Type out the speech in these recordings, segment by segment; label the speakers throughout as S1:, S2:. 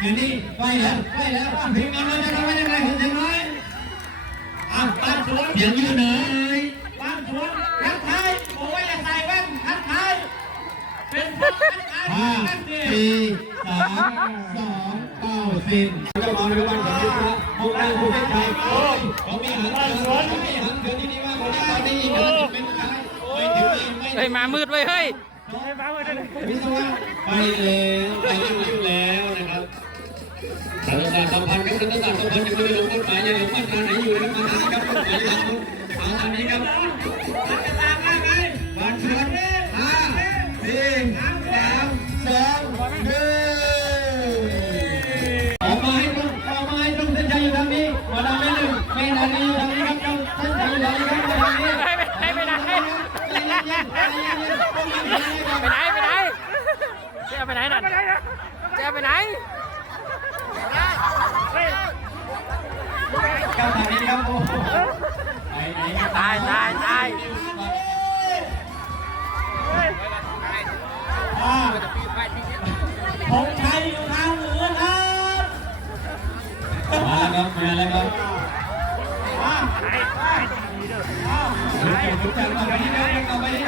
S1: อยู่นี้ไปแล้วไปแล้วทีมงานเราจะทำไว้ยังไงคุณเสียงน้อยอะบ้านสวนเสียงอยู่ไหน
S2: บ้านสวนทักทายโอ้ยอย่าใส่แว่นทักทายเป็นทักทาย
S1: ห้าสี่สามสองเก้าสิบจ้าของรางวัลของลูกค้าพวกเราผู้เป็นใครโอ้ยเขามีหันเขามีหันเกินที่นี่ว่าคนนี้ตอนนี้ยินเป็นใครไม่ถึงไม่
S3: เฮ้ยมามืดเว้ยเฮ้ย
S1: ไปแล้วไปแล้ว นะครับสารสารสัมพันธ์ครับสารสารสัมพันธ์ยังไม่ลงกฎหมายยังลงมาตราไหนอยู่นะครับมาครับกฎหมายยังเอาอันนี้ครับ
S2: จะตามมาไหม
S1: วันชนห้าสี่สามสองหนึ่งออกมาให้ตรงออกมาให้ตรงเส้นชัยอยู่ทางนี้มาดามแม่หนึ่งแม่นาลีอยู่ทางนี้ครับตรงเส้นชัยอยู่ทางนี้ครับมาทางนี้
S3: ไปไปไปไปไหนไปไหนไปไหนเจ๊ไปไหนน่ะ
S1: ก้าวทางนี้ครับโอ้โหไปไหนครับ
S3: ตายตายตาย
S2: อ่าผมใช้อยู่ทางเหนือครับ
S1: มาแล้วครับมาแล้วครับ
S2: อ่า
S1: รู้จักรู้จักต่อไปนี้ครับต่อไปนี้ค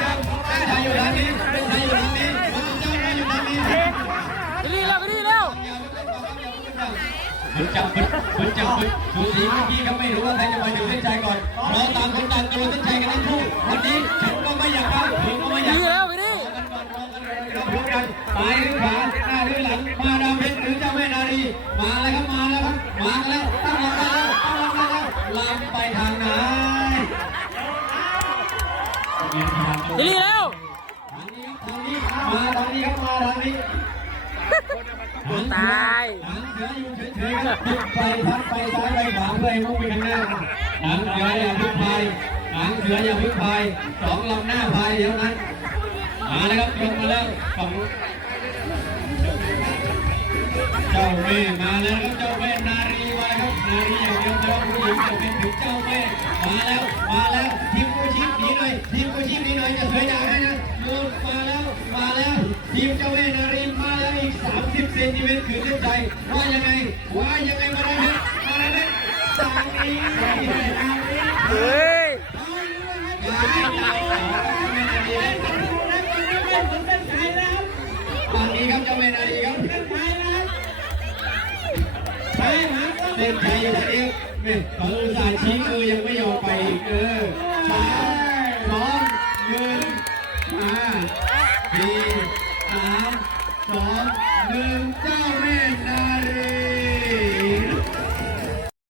S1: รับเส้ คุณจับคุณคุณจับคุณดูสีเมื่อกี้ก็ไม่รู้ว่าใครจะมาถึงเส้นชัยก่อนเราตามคนต่างตัวเส้นชัยกันทั้งคู่วันนี้ผมก็ไม่อยากเข้าผมก็ไม่อ
S3: รี
S1: ยาก
S3: แล้วไปรี
S1: กันก่อนรอกันเลยเราพบกันซ้ายหรือขวาหน้าหรือหลังมาดามเพชรหรือเจ้าแม่นารีมาแล้วครับมาแล้วครับมาแล้วตั้งหลักได้แล้วตั้งหลักได้แล้วลำไปทางไหน
S3: ไปรีแล้ว
S1: ทางนี้ครับทางนี้มาทางนี้ครับมาทางนี้
S3: ตาย
S1: หางเสืออยู่เฉยๆครับพลิกไปพัดไปซ้ายไปขวาเพื่อให้มุ่งไปข้างหน้าหางเสืออย่าพลิกพายหางเสืออย่าพลิกพายสองลำหน้าพายเท่านั้นมาแล้วครับยกมาแล้วฝั่งเจ้าแม่มาแล้วครับเจ้าแม่นารีมาครับนารีอย่างเดียวเดียวผู้หญิงจะเป็นถึงเจ้าแม่มาแล้วมาแล้วทีมกู้ชีพหนีหน่อยทีมกู้ชีพหนีหน่อยจะสวยงามให้นะมาแล้วมาแล้วทีมเจ้าแม่นารีมาแล้ว นติเมตรคือเส้นใจว่ายังไงว่ายังไงมาเล้วมาเล้วต่างเฮ้ยต่ายเฮ้ต่ายนี้
S3: เฮ้ย
S1: ฝั่งนี้ครับเจ้าแม่นาดีครับ
S2: ไปหา
S1: เส้นใจอยู่แล้วเองแม่ตอนอุตส่าห์ชี้มือยังไม่ยอมไปอีกเออสามสองหนึ่งห้าสี่สามสอง 领导